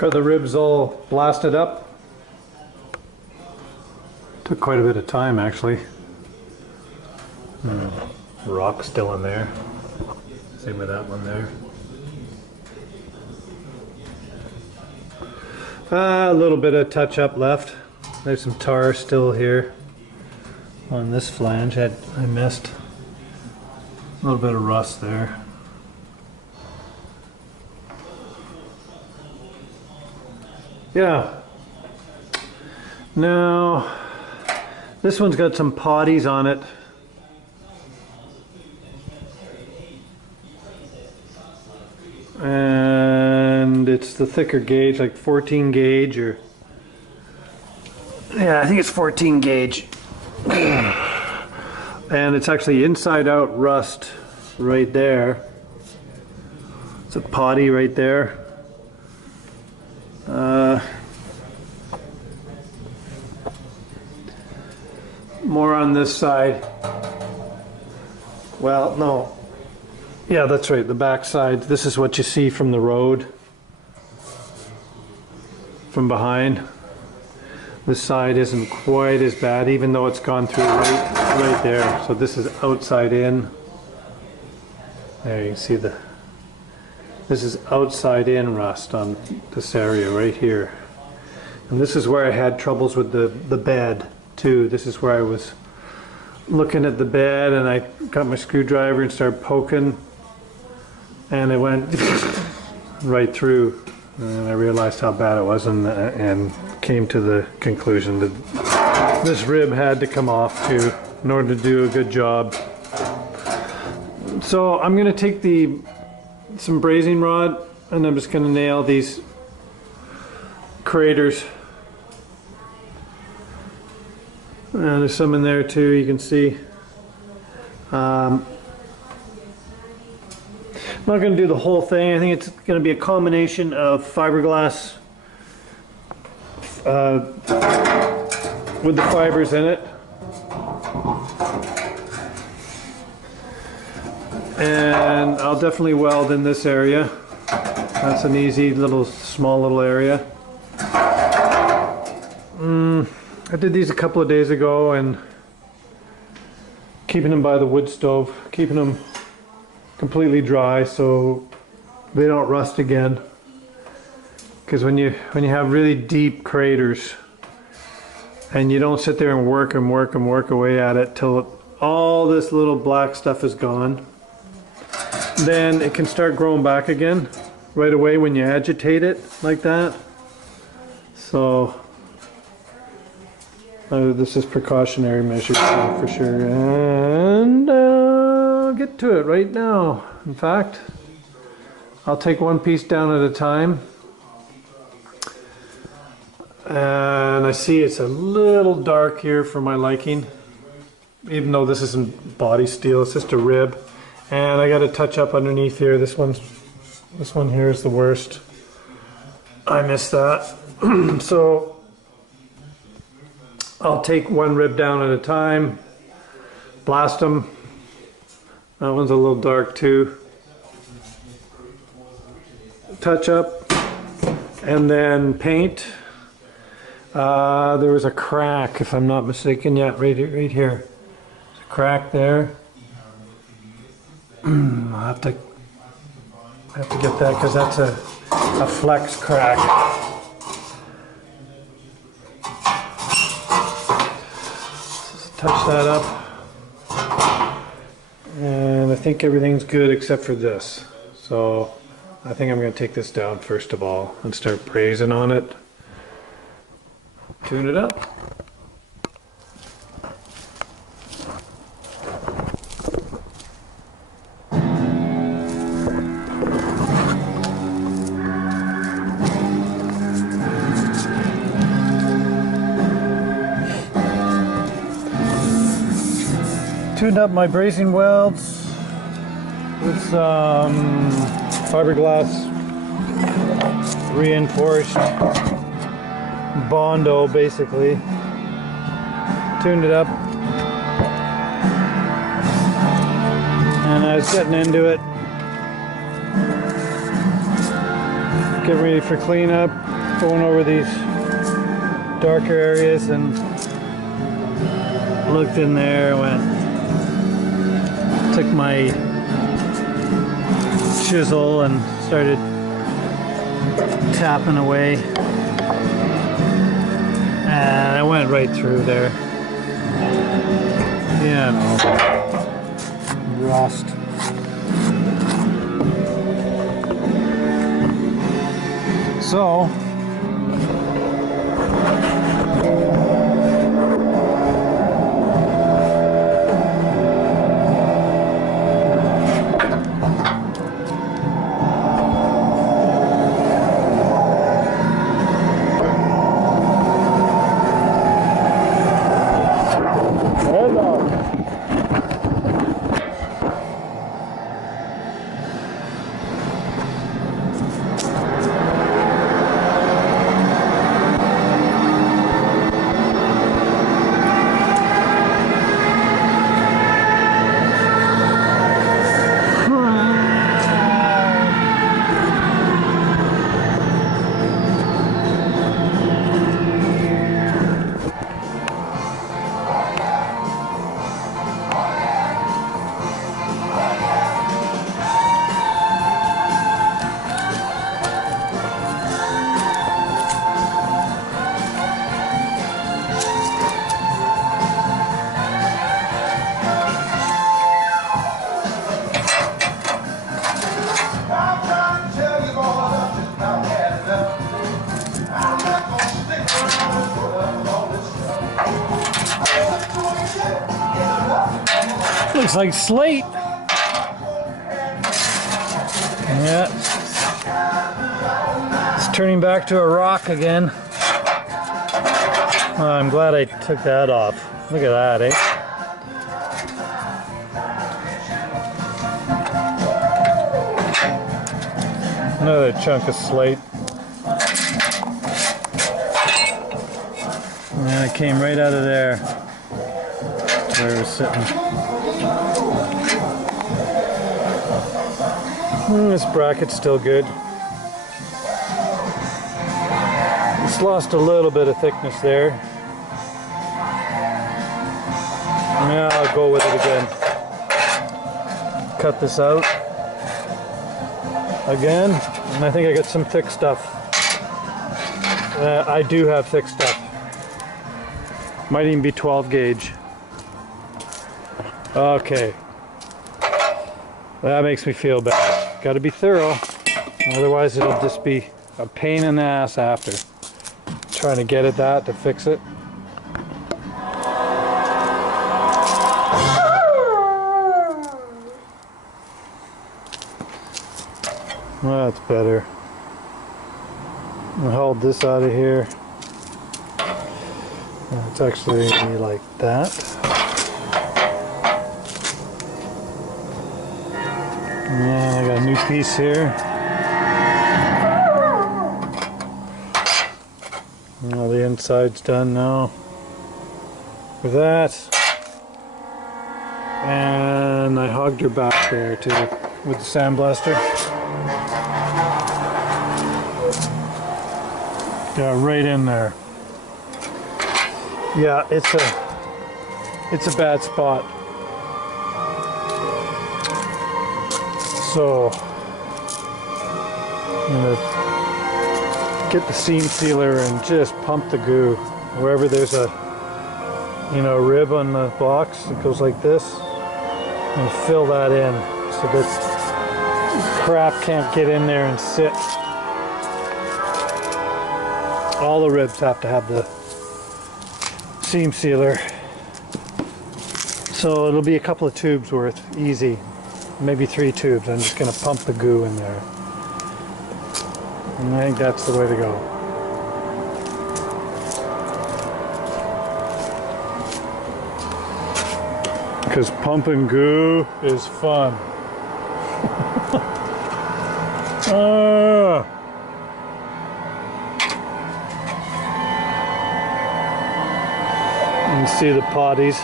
Got the ribs all blasted up. Took quite a bit of time actually. Rock still in there. Same with that one there. A little bit of touch up left. There's some tar still here on this flange. I missed a little bit of rust there. Yeah. Now, this one's got some potties on it. And it's the thicker gauge, like 14 gauge or... Yeah, I think it's 14 gauge. And it's actually inside out rust right there. It's a potty right there. More on this side. Well, no. Yeah, that's right, the back side. This is what you see from the road. From behind. This side isn't quite as bad, even though it's gone through right there. So this is outside in. There you can see this is outside in rust on this area right here. And this is where I had troubles with the bed too. This is where I was looking at the bed and I got my screwdriver and started poking. And it went right through. And I realized how bad it was and came to the conclusion that this rib had to come off too in order to do a good job. So I'm going to take some brazing rod and I'm just going to nail these craters. And there's some in there too, you can see. I'm not going to do the whole thing. I think it's going to be a combination of fiberglass with the fibers in it. And I'll definitely weld in this area. That's an easy small little area. I did these a couple of days ago and keeping them by the wood stove, keeping them completely dry so they don't rust again. Because when you have really deep craters and you don't sit there and work away at it till all this little black stuff is gone, then it can start growing back again right away when you agitate it like that. So this is precautionary measures for sure. And I'll get to it right now. In fact, I'll take one piece down at a time. And I see it's a little dark here for my liking, even though this isn't body steel, it's just a rib. And I got to touch up underneath here. This one here is the worst. I missed that. So I'll take one rib down at a time, blast them. That one's a little dark too. Touch up and then paint. There was a crack, if I'm not mistaken. Yeah, right here. There's a crack there. I'll have to get that because that's a flex crack. Touch that up. And I think everything's good except for this. So I think I'm going to take this down first of all and start brazing on it. Tune it up. Tuned up my brazing welds with some fiberglass reinforced Bondo, basically. Tuned it up and I was getting into it, getting ready for cleanup. going over these darker areas and looked in there, took my chisel and started tapping away, and I went right through there. Yeah, no. Rust. So looks like slate. Yeah. It's turning back to a rock again. Oh, I'm glad I took that off. Look at that, eh? Another chunk of slate. And it came right out of there where it was sitting. This bracket's still good. It's lost a little bit of thickness there. Yeah, I'll go with it again. Cut this out again, and I think I got some thick stuff. I do have thick stuff. Might even be 12 gauge. Okay. That makes me feel bad. Got to be thorough, otherwise it'll just be a pain in the ass after. Trying to get at that to fix it. Well, that's better. I'll hold this out of here. It's actually like that. Yeah, I got a new piece here. Well, the inside's done now with that. And I hogged her back there too with the sandblaster. Got right in there. Yeah, it's a bad spot. So I'm gonna get the seam sealer and just pump the goo wherever there's a rib on the box. It goes like this, and fill that in so that crap can't get in there and sit. All the ribs have to have the seam sealer, so it'll be a couple of tubes worth, easy. Maybe 3 tubes. I'm just going to pump the goo in there. And I think that's the way to go. Because pumping goo is fun. You can see the potties.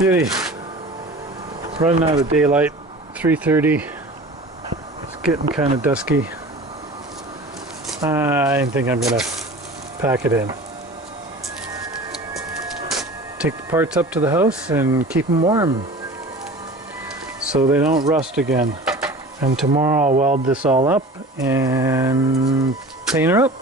Beauty. Running out of daylight. 3:30. It's getting kind of dusky. I think I'm gonna pack it in. Take the parts up to the house and keep them warm so they don't rust again. And tomorrow I'll weld this all up and paint her up.